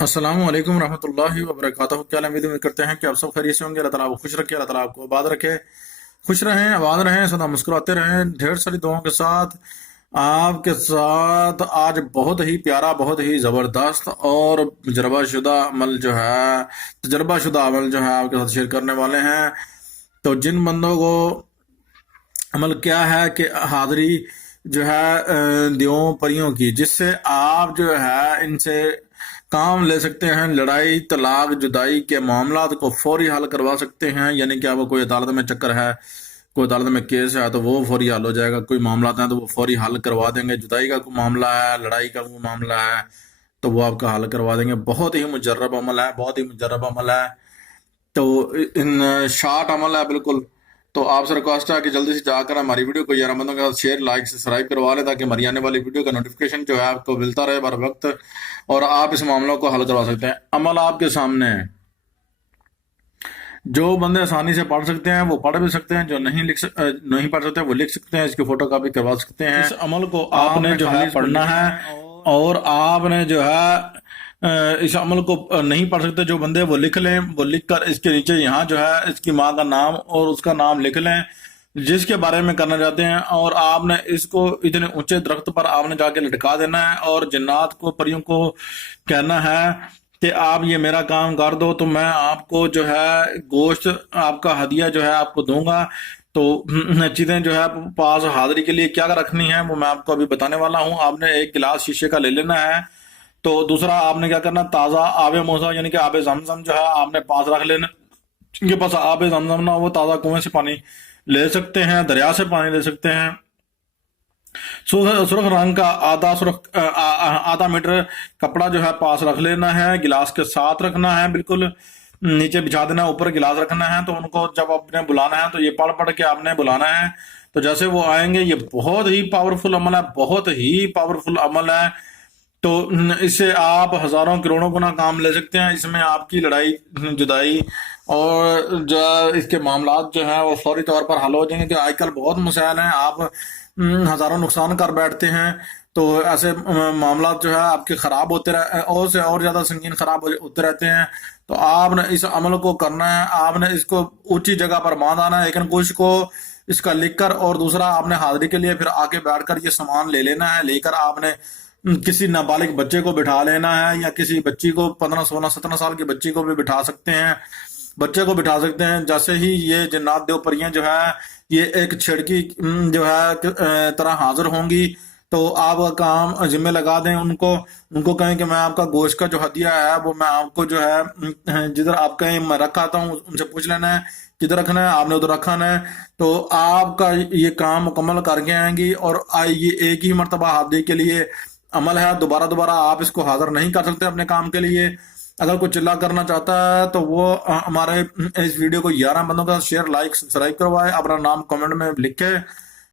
السلام علیکم ورحمۃ اللہ وبرکاتہ. کیا امید کرتے ہیں کہ آپ سب خیریت سے ہوں گے. اللہ تعالیٰ آپ کو خوش رکھے, اللہ تعالیٰ آپ کو آباد رکھے. خوش رہیں, آباد رہیں, سدا مسکراتے رہیں. ڈھیر ساری دعاؤں کے ساتھ آپ کے ساتھ آج بہت ہی پیارا, بہت ہی زبردست اور تجربہ شدہ عمل جو ہے آپ کے ساتھ شیئر کرنے والے ہیں. تو جن بندوں کو عمل کیا ہے کہ حاضری جو ہے دیووں پریوں کی, جس سے آپ جو ہے ان سے کام لے سکتے ہیں. لڑائی, طلاق, جدائی کے معاملات کو فوری حل کروا سکتے ہیں. یعنی کہ آپ کو کوئی عدالت میں چکر ہے, کوئی عدالت میں کیس ہے تو وہ فوری حل ہو جائے گا. کوئی معاملات ہیں تو وہ فوری حل کروا دیں گے. جدائی کا کوئی معاملہ ہے, لڑائی کا کوئی معاملہ ہے تو وہ آپ کا حل کروا دیں گے. بہت ہی مجرب عمل ہے, بہت ہی مجرب عمل ہے. تو ان شارٹ عمل ہے بالکل. تو آپ سے ریکویسٹ ہے کہ جلدی سے جا کر ہماری ویڈیو کو 11 بندوں کے ساتھ شیئر, لائک, سبسکرائب کروا لیں تاکہ ہماری آنے والی ویڈیو کا نوٹیفکیشن جو ہے آپ کو ملتا رہے بر وقت, اور آپ اس معاملوں کو حل کروا سکتے ہیں. عمل آپ کے سامنے ہے. جو بندے آسانی سے پڑھ سکتے ہیں وہ پڑھ بھی سکتے ہیں, جو نہیں پڑھ سکتے وہ لکھ سکتے ہیں, اس کی فوٹو کاپی کروا سکتے ہیں. اس عمل کو آپ نے جو ہے پڑھنا ہے, اور آپ نے جو ہے اس عمل کو نہیں پڑھ سکتے جو بندے وہ لکھ لیں. وہ لکھ کر اس کے نیچے یہاں جو ہے اس کی ماں کا نام اور اس کا نام لکھ لیں جس کے بارے میں کرنا چاہتے ہیں, اور آپ نے اس کو اتنے اونچے درخت پر آپ نے جا کے لٹکا دینا ہے, اور جنات کو, پریوں کو کہنا ہے کہ آپ یہ میرا کام کر دو تو میں آپ کو جو ہے گوشت, آپ کا ہدیہ جو ہے آپ کو دوں گا. تو چیزیں جو ہے پاس حاضری کے لیے کیا رکھنی ہے وہ میں آپ کو ابھی بتانے والا ہوں. آپ نے ایک گلاس شیشے کا لے لینا ہے. تو دوسرا آپ نے کیا کرنا, تازہ آب موسیٰ یعنی کہ آب زمزم جو ہے آپ نے پاس رکھ لینا. جن کے پاس آب زمزم نہ, وہ تازہ کنویں سے پانی لے سکتے ہیں, دریا سے پانی لے سکتے ہیں. سرخ رنگ کا آدھا میٹر کپڑا جو ہے پاس رکھ لینا ہے, گلاس کے ساتھ رکھنا ہے, بالکل نیچے بچھا دینا, اوپر گلاس رکھنا ہے. تو ان کو جب آپ نے بلانا ہے تو یہ پڑھ پڑھ کے آپ نے بلانا ہے. تو جیسے وہ آئیں گے, یہ بہت ہی پاورفل عمل ہے, بہت ہی پاورفل عمل ہے. تو اس سے آپ ہزاروں کروڑوں گنا کام لے سکتے ہیں. اس میں آپ کی لڑائی, جدائی اور جو اس کے معاملات جو ہیں وہ فوری طور پر حل ہو جائیں گے. کہ آج کل بہت مسائل ہیں, آپ ہزاروں نقصان کر بیٹھتے ہیں. تو ایسے معاملات جو ہے آپ کے خراب ہوتے اور سے اور زیادہ سنگین خراب ہوتے رہتے ہیں. تو آپ نے اس عمل کو کرنا ہے, آپ نے اس کو اونچی جگہ پر باندھ آنا ہے. لیکن کچھ کو اس کا لکھ کر, اور دوسرا آپ نے حاضری کے لیے پھر آگے بیٹھ کر یہ سامان لے لینا ہے. لے کر آپ نے کسی نابالغ بچے کو بٹھا لینا ہے, یا کسی بچی کو 15 16 17 سال کی بچی کو بھی بٹھا سکتے ہیں, بچے کو بٹھا سکتے ہیں. جیسے ہی یہ جنات دیو پریاں جو ہے یہ ایک چھڑکی جو ہے طرح حاضر ہوں گی, تو آپ کا کام ذمہ لگا دیں ان کو کہیں کہ میں آپ کا گوشت کا جو ہدیہ ہے وہ میں آپ کو جو ہے جدھر آپ کہیں میں رکھ آتا ہوں ان سے پوچھ لینا ہے کدھر رکھنا ہے, آپ نے ادھر رکھنا ہے. تو آپ کا یہ کام مکمل کر کے آئیں گی. اور یہ ایک ہی مرتبہ حاضری کے لیے عمل ہے, دوبارہ آپ اس کو حاضر نہیں کر سکتے اپنے کام کے لیے. اگر کوئی چلا کرنا چاہتا ہے تو وہ ہمارے اس ویڈیو کو 11 بندوں کا شیئر, لائک, سبسکرائب کروائے, اپنا نام کمنٹ میں لکھے